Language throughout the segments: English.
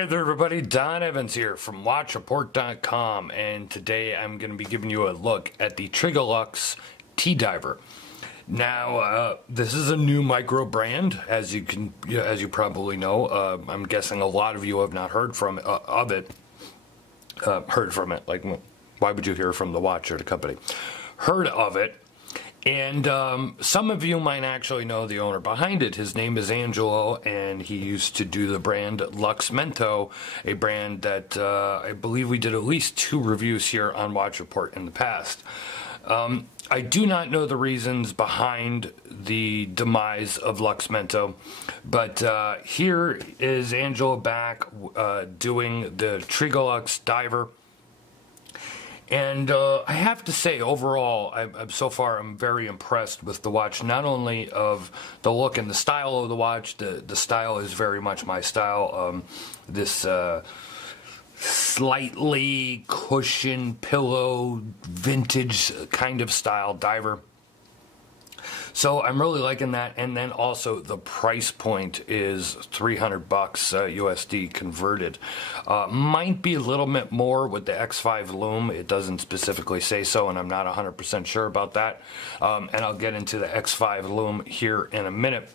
Hey there everybody, Don Evans here from WatchReport.com, and today I'm going to be giving you a look at the Trigalux T-Diver. Now, this is a new micro brand, as you probably know. I'm guessing a lot of you have not heard from it. Like, why would you hear from the watch or the company? Heard of it. And some of you might actually know the owner behind it. His name is Angelo, and he used to do the brand Lux Mento, a brand that I believe we did at least 2 reviews here on Watch Report in the past. I do not know the reasons behind the demise of Lux Mento, but here is Angelo back doing the Trigalux Diver. And I have to say, overall, so far I'm very impressed with the watch. Not only of the look and the style of the watch, the style is very much my style. This slightly cushion pillow vintage kind of style diver. So I'm really liking that, and then also the price point is $300 USD converted. Might be a little bit more with the X5 lume. It doesn't specifically say so, and I'm not 100% sure about that. And I'll get into the X5 lume here in a minute.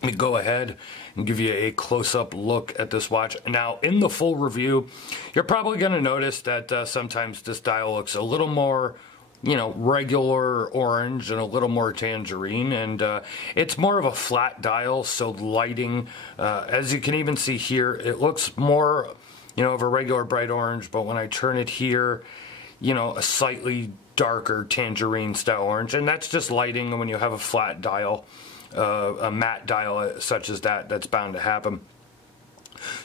Let me go ahead and give you a close-up look at this watch. Now, in the full review, you're probably going to notice that sometimes this dial looks a little more, you know, regular orange and a little more tangerine, and it's more of a flat dial, so lighting, as you can even see here, it looks more, you know, of a regular bright orange, but when I turn it here, you know, a slightly darker tangerine style orange, and that's just lighting. When you have a flat dial, a matte dial such as that, that's bound to happen.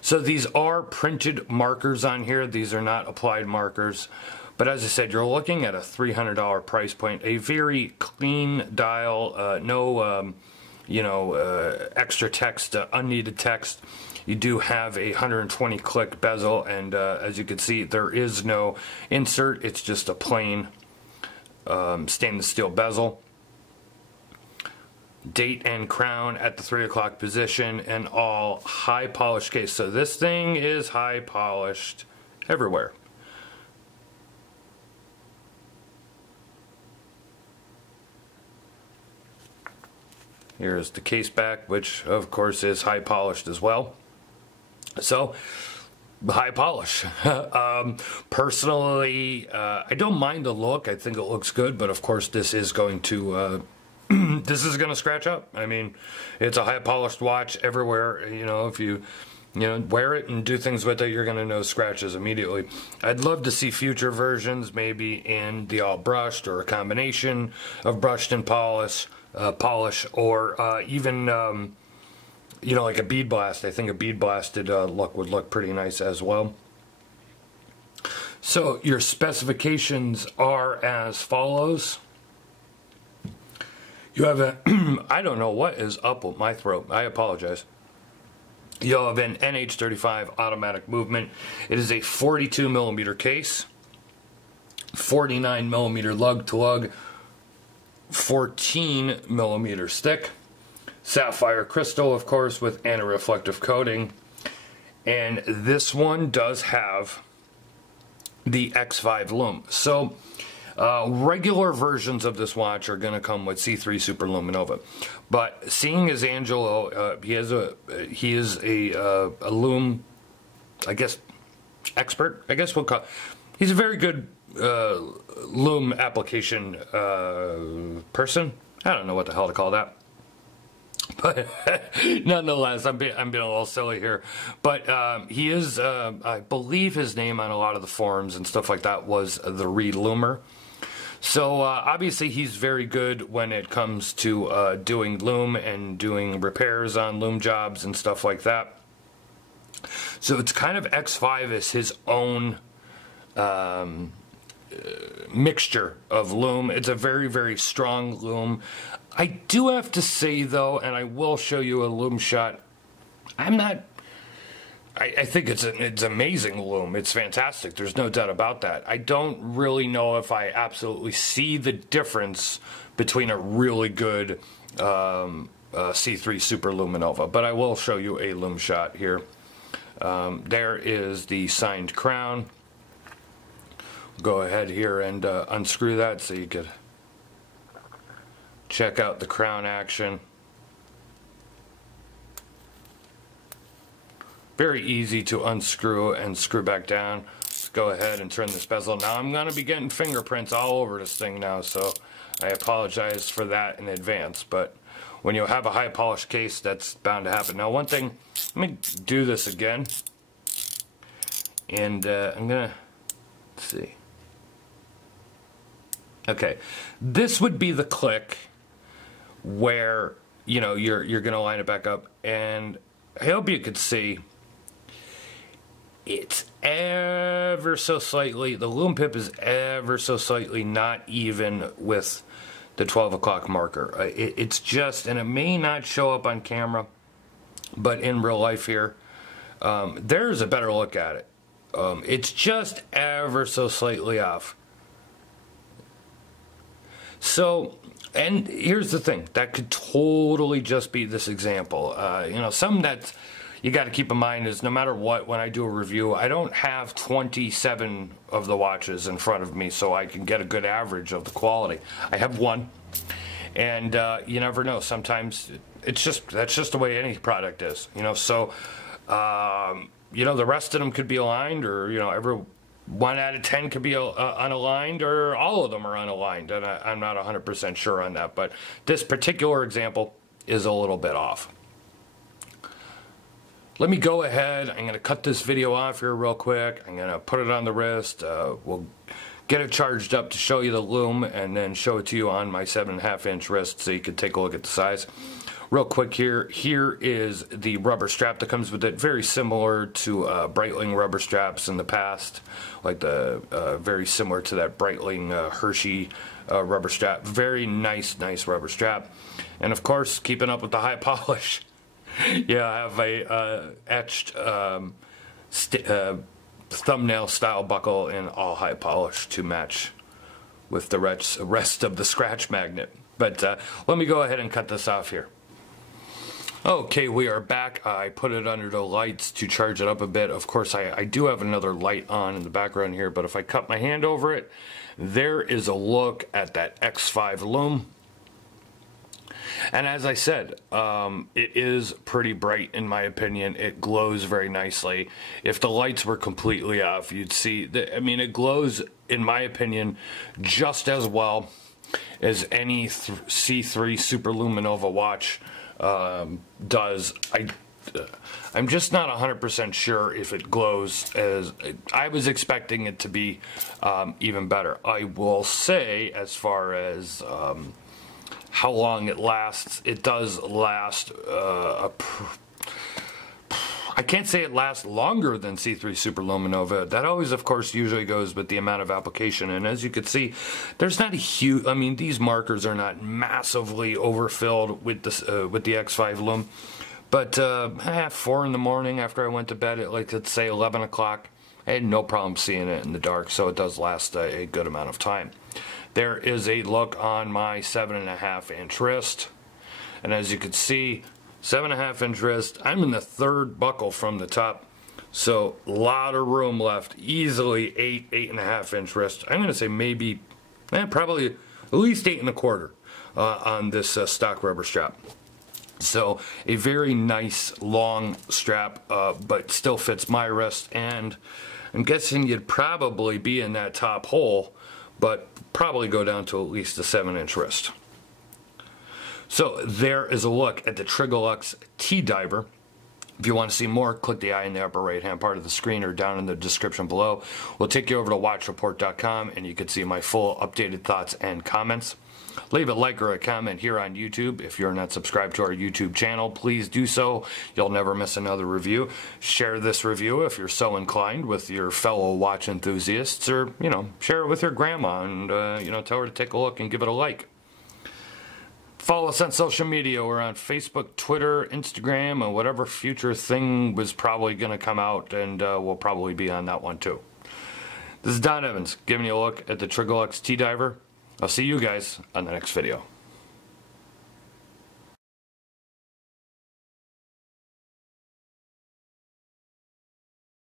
So these are printed markers on here. These are not applied markers. But as I said, you're looking at a $300 price point, a very clean dial, no, extra text, unneeded text. You do have a 120 click bezel, and as you can see, there is no insert. It's just a plain stainless steel bezel. Date and crown at the 3 o'clock position, and all high polished case. So this thing is high polished everywhere. Here's the case back, which of course is high polished as well. So, high polish. Personally, I don't mind the look. I think it looks good, but of course this is going to this is going to scratch up. I mean, it's a high polished watch everywhere. You know, if you wear it and do things with it, you're going to know scratches immediately. I'd love to see future versions, maybe in the all brushed or a combination of brushed and polish, or even like a bead blast. I think a bead blasted look would look pretty nice as well. So your specifications are as follows. You have a I don't know what is up with my throat. I apologize. You'll have an NH35 automatic movement. It is a 42 millimeter case, 49 millimeter lug to lug, 14 millimeter stick, Sapphire Crystal, of course, with anti-reflective coating, and this one does have the X5 lume. So regular versions of this watch are going to come with C3 Super Luminova, but seeing as Angelo, he is a lume, I guess, expert. I guess we'll call. He's a very good lume application person. I don't know what the hell to call that, but nonetheless, I'm being a little silly here. But he is, I believe his name on a lot of the forums and stuff like that was the Relumer. So obviously he's very good when it comes to doing lume and doing repairs on lume jobs and stuff like that. So it's kind of X5 is his own mixture of lume. It's a very, very strong lume. I do have to say though, and I will show you a lume shot, I think it's amazing lume. It's fantastic. There's no doubt about that. I don't really know if I absolutely see the difference between a really good C3 Super Luminova, but I will show you a lume shot here. There is the signed crown. Go ahead here and unscrew that so you could check out the crown action. Very easy to unscrew and screw back down. Let's go ahead and turn this bezel. Now I'm going to be getting fingerprints all over this thing now, so I apologize for that in advance. But when you have a high polished case, that's bound to happen. Now one thing, let me do this again. And I'm going to, let's see. Okay, this would be the click where, you know, you're going to line it back up. And I hope you could see it's ever so slightly, the lume pip is ever so slightly not even with the 12 o'clock marker. It's just, and it may not show up on camera, but in real life here, there's a better look at it. It's just ever so slightly off. So, and here's the thing, that could totally just be this example. You know, something that you got to keep in mind is no matter what, when I do a review, I don't have 27 of the watches in front of me so I can get a good average of the quality. I have one, and you never know. Sometimes it's just, that's just the way any product is, you know. So, you know, the rest of them could be aligned, or, you know, every 1 out of 10 could be unaligned, or all of them are unaligned, and I'm not 100% sure on that. But this particular example is a little bit off. Let me go ahead. I'm going to cut this video off here real quick. I'm going to put it on the wrist. We'll get it charged up to show you the lume, and then show it to you on my 7.5 inch wrist so you can take a look at the size. Real quick here, here is the rubber strap that comes with it, very similar to Breitling rubber straps in the past, like the very similar to that Breitling Hershey rubber strap. Very nice rubber strap. And of course, keeping up with the high polish. Yeah, I have a etched thumbnail style buckle in all high polish to match with the rest of the scratch magnet. But let me go ahead and cut this off here. Okay, we are back. I put it under the lights to charge it up a bit. Of course, I do have another light on in the background here, but if I cut my hand over it, there is a look at that X5 lume. And as I said, it is pretty bright in my opinion. It glows very nicely. If the lights were completely off, you'd see that, I mean, it glows, in my opinion, just as well as any C3 Super Luminova watch does. I'm just not 100% sure if it glows as I was expecting it to be even better. I will say, as far as how long it lasts, it does last I can't say it lasts longer than C3 Super Luminova. That always, of course, usually goes with the amount of application. And as you can see, there's not a huge, I mean, these markers are not massively overfilled with the X5 lume. But 4 in the morning after I went to bed at, like, let's say 11 o'clock, I had no problem seeing it in the dark. So it does last a good amount of time. There is a look on my 7.5 inch wrist. And as you can see, 7.5 inch wrist. I'm in the 3rd buckle from the top, so a lot of room left. Easily 8.5 inch wrist. I'm going to say maybe, probably at least 8 1/4 on this stock rubber strap. So a very nice long strap, but still fits my wrist. And I'm guessing you'd probably be in that top hole, but probably go down to at least a 7 inch wrist. So there is a look at the Trigalux T-Diver. If you want to see more, click the eye in the upper right hand part of the screen or down in the description below. We'll take you over to watchreport.com and you can see my full updated thoughts and comments. Leave a like or a comment here on YouTube. If you're not subscribed to our YouTube channel, please do so. You'll never miss another review. Share this review if you're so inclined with your fellow watch enthusiasts, or, you know, share it with your grandma and, you know, tell her to take a look and give it a like. Follow us on social media. We're on Facebook, Twitter, Instagram, and whatever future thing was probably going to come out, and we'll probably be on that one too. This is Don Evans giving you a look at the Trigalux T-Diver. I'll see you guys on the next video.